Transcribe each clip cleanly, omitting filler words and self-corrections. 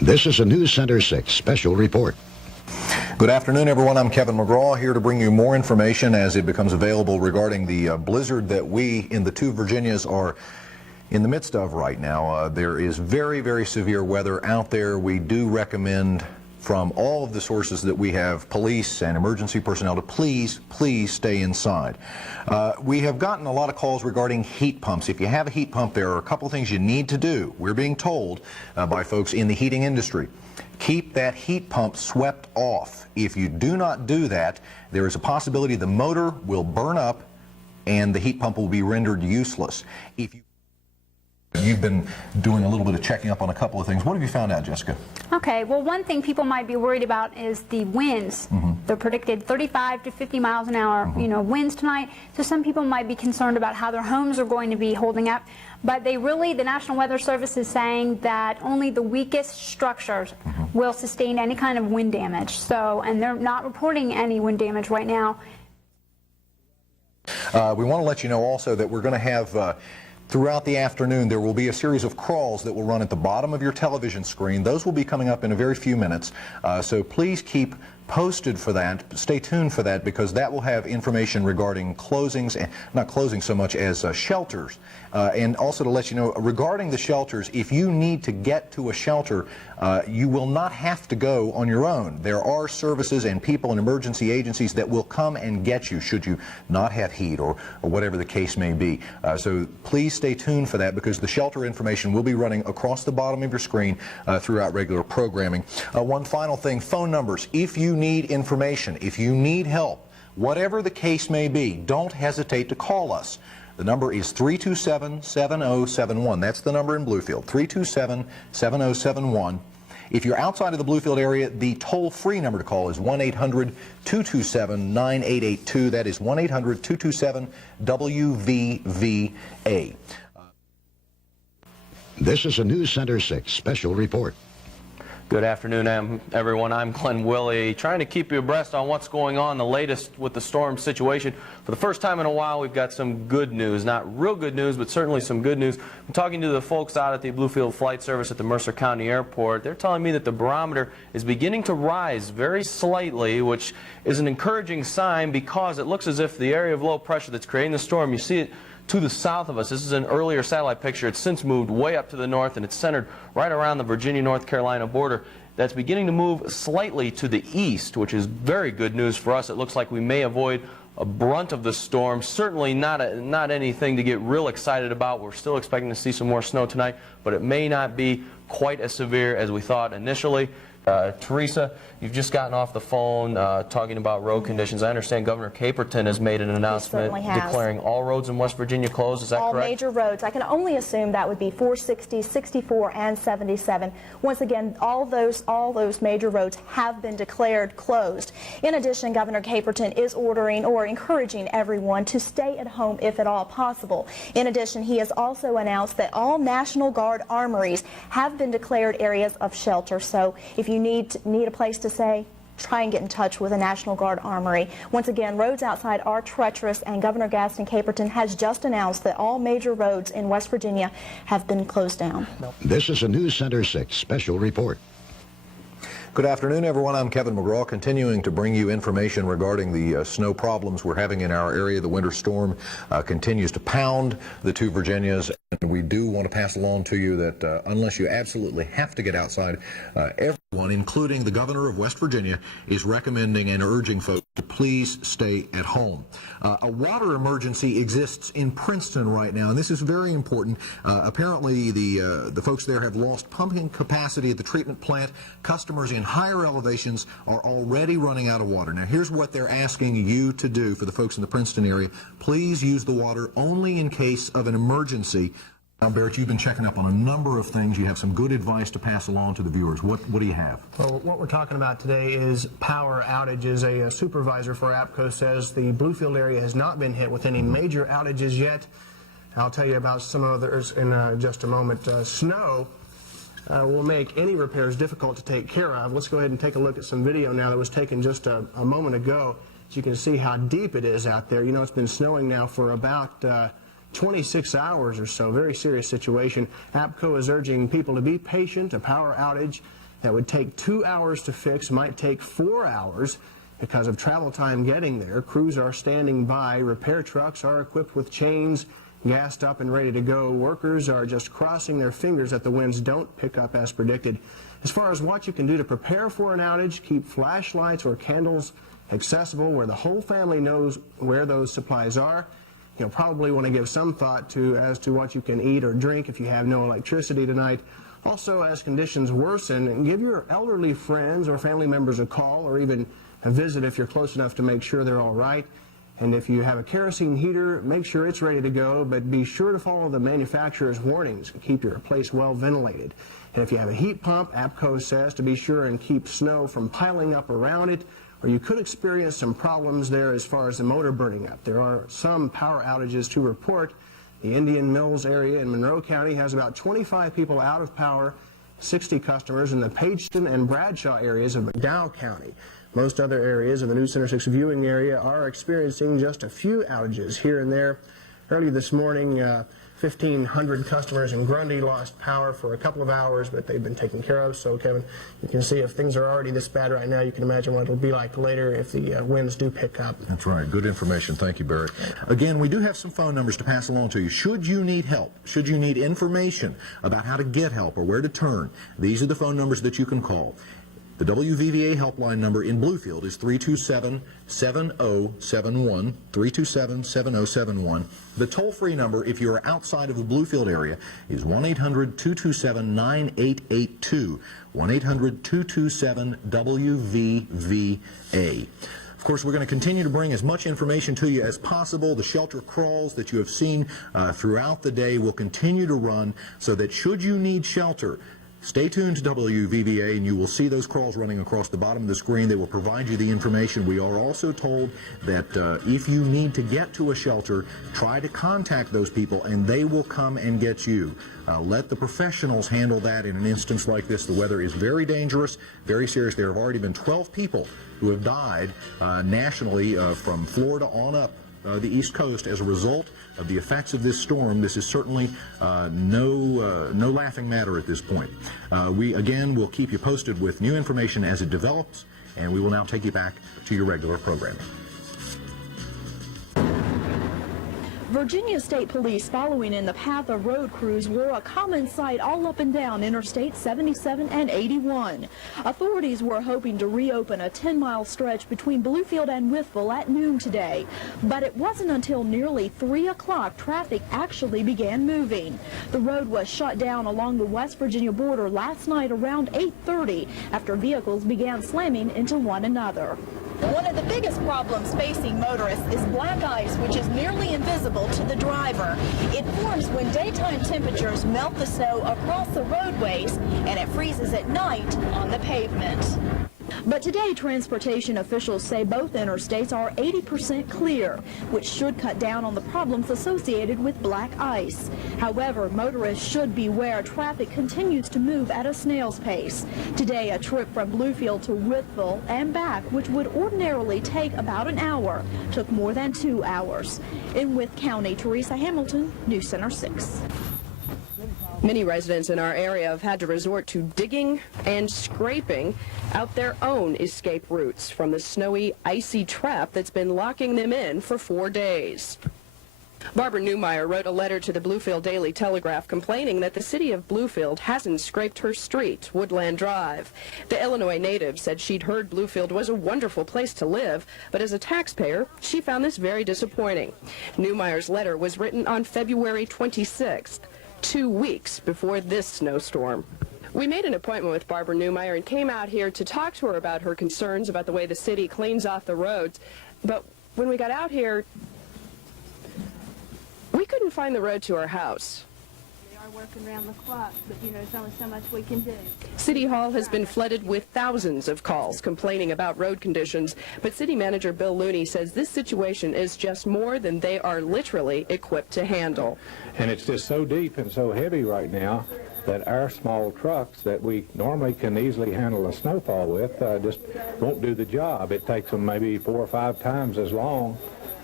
This is a News Center 6 special report. Good afternoon, everyone. I'm Kevin McGraw here to bring you more information as it becomes available regarding the blizzard that we in the two Virginias are in the midst of right now. There is very, very severe weather out there. We do recommend from all of the sources that we have, police and emergency personnel, to please stay inside. We have gotten a lot of calls regarding heat pumps. If you have a heat pump, there are a couple of things you need to do. We're being told by folks in the heating industry. Keep that heat pump swept off. If you do not do that, there is a possibility the motor will burn up and the heat pump will be rendered useless. You've been doing a little bit of checking up on a couple of things. What have you found out, Jessica? Okay, well, one thing people might be worried about is the winds. They're predicted 35 to 50 miles an hour, winds tonight. So some people might be concerned about how their homes are going to be holding up. But the National Weather Service is saying that only the weakest structures will sustain any kind of wind damage. So, and they're not reporting any wind damage right now. We want to let you know also that we're going to have throughout the afternoon, there will be a series of crawls that will run at the bottom of your television screen. Those will be coming up in a very few minutes. So please keep posted for that. Stay tuned for that, because that will have information regarding closings, and not closing so much as shelters. And also to let you know, regarding the shelters, if you need to get to a shelter, you will not have to go on your own. There are services and people in emergency agencies that will come and get you should you not have heat or whatever the case may be. So please stay tuned for that, because the shelter information will be running across the bottom of your screen throughout regular programming. One final thing, phone numbers. If you need information, if you need help, whatever the case may be, don't hesitate to call us. The number is 327-7071. That's the number in Bluefield, 327-7071. If you're outside of the Bluefield area, the toll-free number to call is 1-800-227-9882. That is 1-800-227-WVVA. This is a News Center 6 special report. Good afternoon, everyone. I'm Glenn Willie, trying to keep you abreast on what's going on, the latest with the storm situation. For the first time in a while, we've got some good news. Not real good news, but certainly some good news. I'm talking to the folks out at the Bluefield Flight Service at the Mercer County Airport. They're telling me that the barometer is beginning to rise very slightly, which is an encouraging sign, because it looks as if the area of low pressure that's creating the storm, you see it to the south of us. This is an earlier satellite picture. It's since moved way up to the north, and it's centered right around the Virginia-North Carolina border. That's beginning to move slightly to the east, which is very good news for us. It looks like we may avoid a brunt of the storm. Certainly not anything to get real excited about. We're still expecting to see some more snow tonight, but it may not be quite as severe as we thought initially. Teresa, you've just gotten off the phone talking about road conditions. I understand Governor Caperton has made an announcement declaring all roads in West Virginia closed. Is that correct? All major roads. I can only assume that would be 460, 64, and 77. Once again, all those major roads have been declared closed. In addition, Governor Caperton is ordering or encouraging everyone to stay at home if at all possible. In addition, he has also announced that all National Guard armories have been declared areas of shelter. So if you need a place to stay, try and get in touch with a National Guard armory. Once again, roads outside are treacherous, and Governor Gaston Caperton has just announced that all major roads in West Virginia have been closed down. This is a News Center 6 special report. Good afternoon, everyone. I'm Kevin McGraw, continuing to bring you information regarding the snow problems we're having in our area. The winter storm continues to pound the two Virginias, and we do want to pass along to you that unless you absolutely have to get outside, everyone, including the governor of West Virginia, is recommending and urging folks to please stay at home. A water emergency exists in Princeton right now, and this is very important. Apparently, the folks there have lost pumping capacity at the treatment plant. Customers in higher elevations are already running out of water. Now, here's what they're asking you to do for the folks in the Princeton area. Please use the water only in case of an emergency. Now, Barrett, you've been checking up on a number of things. You have some good advice to pass along to the viewers. What do you have? Well, what we're talking about today is power outages. A supervisor for APCO says the Bluefield area has not been hit with any major outages yet. I'll tell you about some others in just a moment. Snow will make any repairs difficult to take care of. Let's go ahead and take a look at some video now that was taken just a moment ago, so you can see how deep it is out there. You know, it's been snowing now for about 26 hours or so. Very serious situation. APCO is urging people to be patient. A power outage that would take 2 hours to fix might take 4 hours because of travel time getting there. Crews are standing by. Repair trucks are equipped with chains, gassed up and ready to go. Workers are just crossing their fingers that the winds don't pick up as predicted. As far as what you can do to prepare for an outage, keep flashlights or candles accessible where the whole family knows where those supplies are. You'll probably want to give some thought as to what you can eat or drink if you have no electricity tonight. Also, as conditions worsen, give your elderly friends or family members a call or even a visit if you're close enough to make sure they're all right. And if you have a kerosene heater, make sure it's ready to go, but be sure to follow the manufacturer's warnings and keep your place well ventilated. And if you have a heat pump, APCO says to be sure and keep snow from piling up around it, or you could experience some problems there as far as the motor burning up. There are some power outages to report. The Indian Mills area in Monroe County has about 25 people out of power, 60 customers in the Pageton and Bradshaw areas of McDowell County. Most other areas of the News Center 6 viewing area are experiencing just a few outages here and there. Early this morning, 1,500 customers in Grundy lost power for a couple of hours, but they've been taken care of. So, Kevin, you can see if things are already this bad right now, you can imagine what it'll be like later if the winds do pick up. That's right. Good information. Thank you, Barry. Again, we do have some phone numbers to pass along to you. Should you need help, should you need information about how to get help or where to turn, these are the phone numbers that you can call. The WVVA helpline number in Bluefield is 327-7071, 327-7071. The toll-free number, if you are outside of the Bluefield area, is 1-800-227-9882, 1-800-227-WVVA. Of course, we're going to continue to bring as much information to you as possible. The shelter crawls that you have seen throughout the day will continue to run so that should you need shelter, stay tuned to WVVA and you will see those crawls running across the bottom of the screen. They will provide you the information. We are also told that if you need to get to a shelter, try to contact those people and they will come and get you. Let the professionals handle that in an instance like this. The weather is very dangerous, very serious. There have already been 12 people who have died nationally from Florida on up the East Coast as a result of the effects of this storm. This is certainly no laughing matter at this point. We, again, will keep you posted with new information as it develops, and we will now take you back to your regular programming. Virginia State Police, following in the path of road crews, were a common sight all up and down Interstate 77 and 81. Authorities were hoping to reopen a 10-mile stretch between Bluefield and Wvva at noon today, but it wasn't until nearly 3 o'clock traffic actually began moving. The road was shut down along the West Virginia border last night around 8:30 after vehicles began slamming into one another. One of the biggest problems facing motorists is black ice, which is nearly invisible to the driver. It forms when daytime temperatures melt the snow across the roadways, and it freezes at night on the pavement. But today, transportation officials say both interstates are 80% clear, which should cut down on the problems associated with black ice. However, motorists should beware traffic continues to move at a snail's pace. Today, a trip from Bluefield to Wvva and back, which would ordinarily take about an hour, took more than 2 hours. In Wythe County, Teresa Hamilton, News Center 6. Many residents in our area have had to resort to digging and scraping out their own escape routes from the snowy, icy trap that's been locking them in for 4 days. Barbara Newmeyer wrote a letter to the Bluefield Daily Telegraph complaining that the city of Bluefield hasn't scraped her street, Woodland Drive. The Illinois native said she'd heard Bluefield was a wonderful place to live, but as a taxpayer, she found this very disappointing. Newmeyer's letter was written on February 26th. 2 weeks before this snowstorm. We made an appointment with Barbara Newmeyer and came out here to talk to her about her concerns about the way the city cleans off the roads. But when we got out here, we couldn't find the road to her house. We are working around the clock, but there's only so much we can do. City Hall has been flooded with thousands of calls complaining about road conditions, but City Manager Bill Looney says this situation is just more than they are literally equipped to handle. And it's just so deep and so heavy right now that our small trucks that we normally can easily handle a snowfall with just won't do the job. It takes them maybe 4 or 5 times as long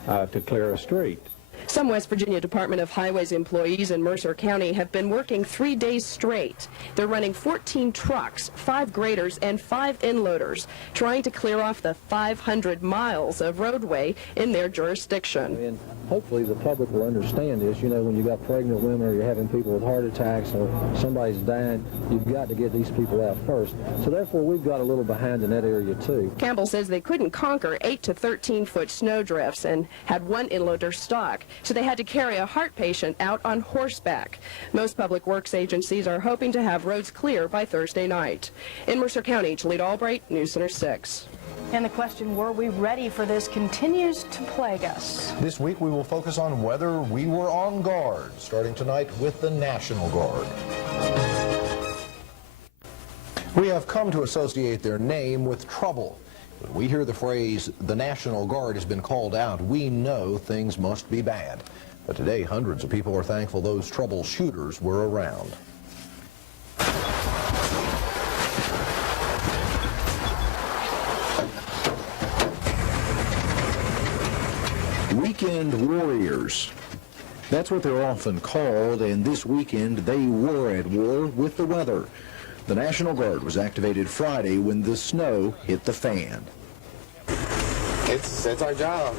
to clear a street. Some West Virginia Department of Highways employees in Mercer County have been working 3 days straight. They're running 14 trucks, 5 graders, and 5 inloaders, trying to clear off the 500 miles of roadway in their jurisdiction. And hopefully the public will understand this. You know, when you got pregnant women or you're having people with heart attacks or somebody's dying, you've got to get these people out first. So therefore, we've got a little behind in that area, too. Campbell says they couldn't conquer 8 to 13-foot snow drifts and had one inloader stuck, so they had to carry a heart patient out on horseback. Most public works agencies are hoping to have roads clear by Thursday night. In Mercer County, Jaleel Albright, News Center 6. And the question, were we ready for this, continues to plague us. This week we will focus on whether we were on guard, starting tonight with the National Guard. We have come to associate their name with trouble. When we hear the phrase, the National Guard has been called out, we know things must be bad. But today, hundreds of people are thankful those troubleshooters were around. Weekend warriors. That's what they're often called, and this weekend they were at war with the weather. The National Guard was activated Friday when the snow hit the fan. It's our job.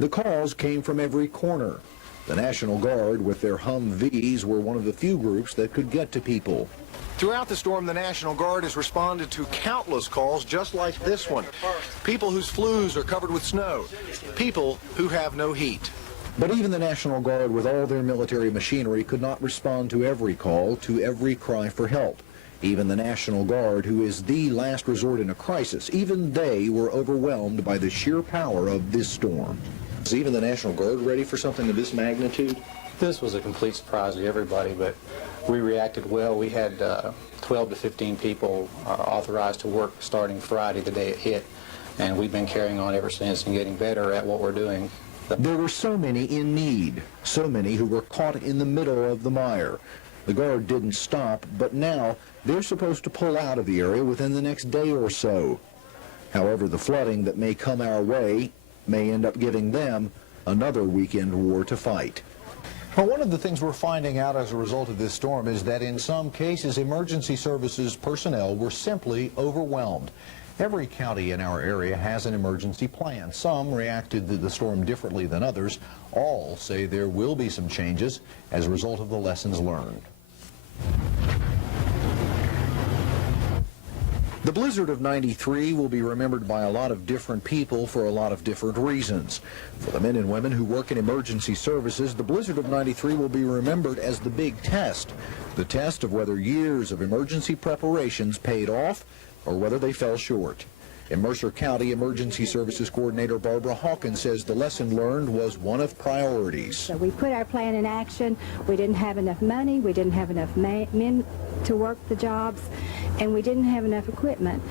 The calls came from every corner. The National Guard, with their Humvees, were one of the few groups that could get to people. Throughout the storm, the National Guard has responded to countless calls just like this one. People whose flues are covered with snow. People who have no heat. But even the National Guard, with all their military machinery, could not respond to every call, to every cry for help. Even the National Guard, who is the last resort in a crisis, even they were overwhelmed by the sheer power of this storm. Is even the National Guard ready for something of this magnitude? This was a complete surprise to everybody, but we reacted well. We had 12 to 15 people authorized to work starting Friday, the day it hit, and we've been carrying on ever since and getting better at what we're doing. There were so many in need, so many who were caught in the middle of the mire. The Guard didn't stop, but now they're supposed to pull out of the area within the next day or so. However, the flooding that may come our way may end up giving them another weekend war to fight. Well, one of the things we're finding out as a result of this storm is that in some cases, emergency services personnel were simply overwhelmed. Every county in our area has an emergency plan. Some reacted to the storm differently than others. All say there will be some changes as a result of the lessons learned. The blizzard of '93 will be remembered by a lot of different people for a lot of different reasons. For the men and women who work in emergency services, the blizzard of '93 will be remembered as the big test. The test of whether years of emergency preparations paid off or whether they fell short. In Mercer County, Emergency Services Coordinator Barbara Hawkins says the lesson learned was one of priorities. So we put our plan in action. We didn't have enough money. We didn't have enough men to work the jobs, and we didn't have enough equipment.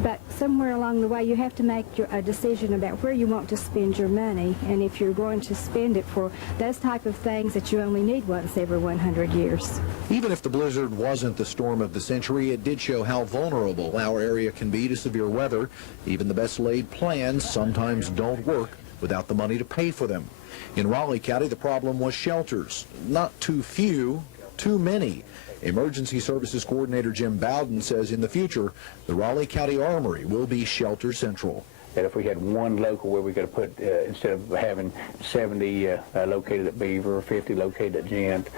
But somewhere along the way, you have to make a decision about where you want to spend your money, and if you're going to spend it for those type of things that you only need once every 100 years. Even if the blizzard wasn't the storm of the century, it did show how vulnerable our area can be to severe weather. Even the best laid plans sometimes don't work without the money to pay for them. In Raleigh County, the problem was shelters. Not too few, too many. Emergency Services Coordinator Jim Bowden says in the future, the Raleigh County Armory will be shelter central. That if we had one local where we could put, instead of having 70 located at Beaver, or 50 located at Gent,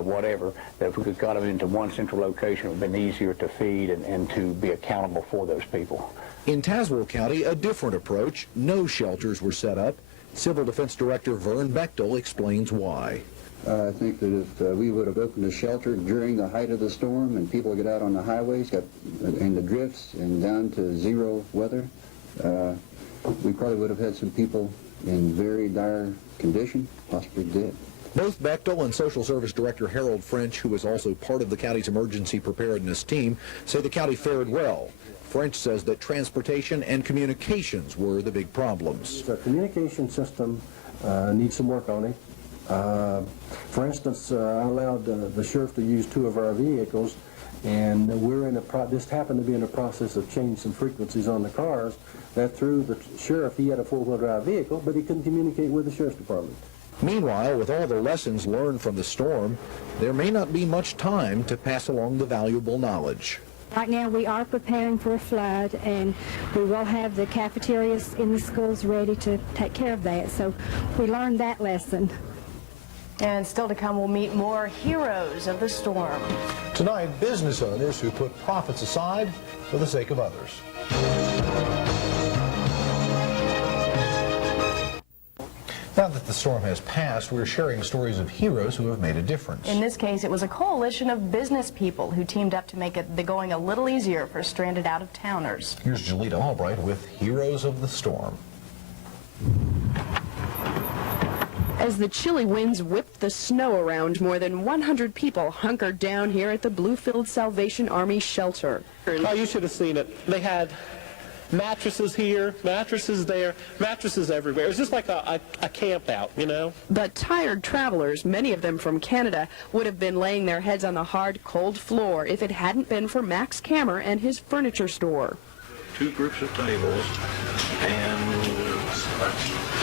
whatever, that if we could got them into one central location, it would have been easier to feed and to be accountable for those people. In Tazewell County, a different approach. No shelters were set up. Civil Defense Director Vern Bechtel explains why. I think that if we would have opened a shelter during the height of the storm and people get out on the highways, got in the drifts and down to zero weather, we probably would have had some people in very dire condition, possibly dead. Both Bechtel and Social Service Director Harold French, who is also part of the county's emergency preparedness team, say the county fared well. French says that transportation and communications were the big problems. The communication system needs some work on it. For instance, I allowed the sheriff to use 2 of our vehicles, and we're in this happened to be in the process of changing some frequencies on the cars. That through the sheriff, he had a 4-wheel drive vehicle, but he couldn't communicate with the sheriff's department. Meanwhile, with all the lessons learned from the storm, there may not be much time to pass along the valuable knowledge. Right now we are preparing for a flood, and we will have the cafeterias in the schools ready to take care of that. So we learned that lesson. And still to come, we'll meet more heroes of the storm. Tonight, business owners who put profits aside for the sake of others. Now that the storm has passed, we're sharing stories of heroes who have made a difference. In this case, it was a coalition of business people who teamed up to make the going a little easier for stranded out-of-towners. Here's Jalita Albright with Heroes of the Storm. As the chilly winds whipped the snow around, more than 100 people hunkered down here at the Bluefield Salvation Army shelter. Oh, you should have seen it. They had mattresses here, mattresses there, mattresses everywhere. It was just like a camp out, you know. But tired travelers, many of them from Canada, would have been laying their heads on the hard, cold floor if it hadn't been for Max Kammer and his furniture store. 2 groups of tables and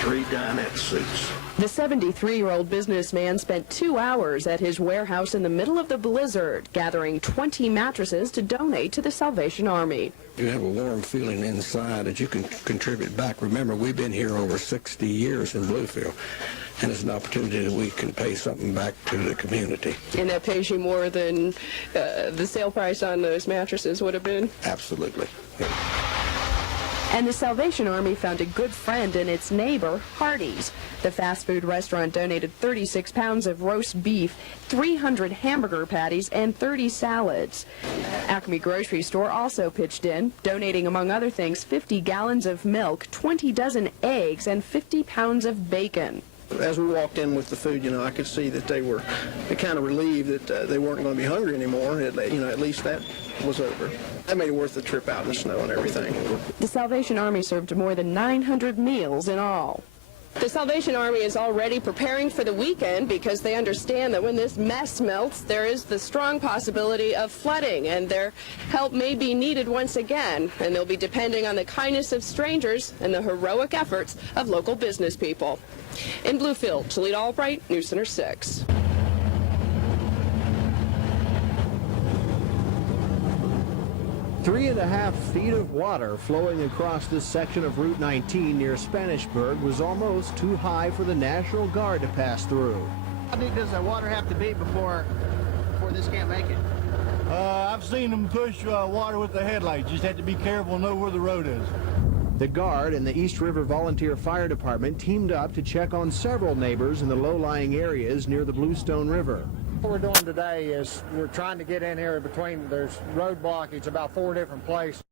3 dinette seats. The 73-year-old businessman spent 2 hours at his warehouse in the middle of the blizzard, gathering 20 mattresses to donate to the Salvation Army. You have a warm feeling inside that you can contribute back. Remember, we've been here over 60 years in Bluefield, and it's an opportunity that we can pay something back to the community. And that pays you more than the sale price on those mattresses would have been? Absolutely. Yeah. And the Salvation Army found a good friend in its neighbor, Hardee's. The fast food restaurant donated 36 pounds of roast beef, 300 hamburger patties, and 30 salads. Acme Grocery Store also pitched in, donating, among other things, 50 gallons of milk, 20 dozen eggs, and 50 pounds of bacon. As we walked in with the food, you know, I could see that they were kind of relieved that they weren't going to be hungry anymore. You know, at least that was over. That made it worth the trip out in the snow and everything. The Salvation Army served more than 900 meals in all. The Salvation Army is already preparing for the weekend because they understand that when this mess melts, there is the strong possibility of flooding, and their help may be needed once again, and they'll be depending on the kindness of strangers and the heroic efforts of local business people. In Bluefield, Jalita Albright, News Center 6. Three and a half feet of water flowing across this section of Route 19 near Spanishburg was almost too high for the National Guard to pass through. How deep does the water have to be before this can't make it? I've seen them push water with the headlights. Just have to be careful and know where the road is. The Guard and the East River Volunteer Fire Department teamed up to check on several neighbors in the low-lying areas near the Bluestone River. What we're doing today is we're trying to get in here between, there's road blockage about 4 different places.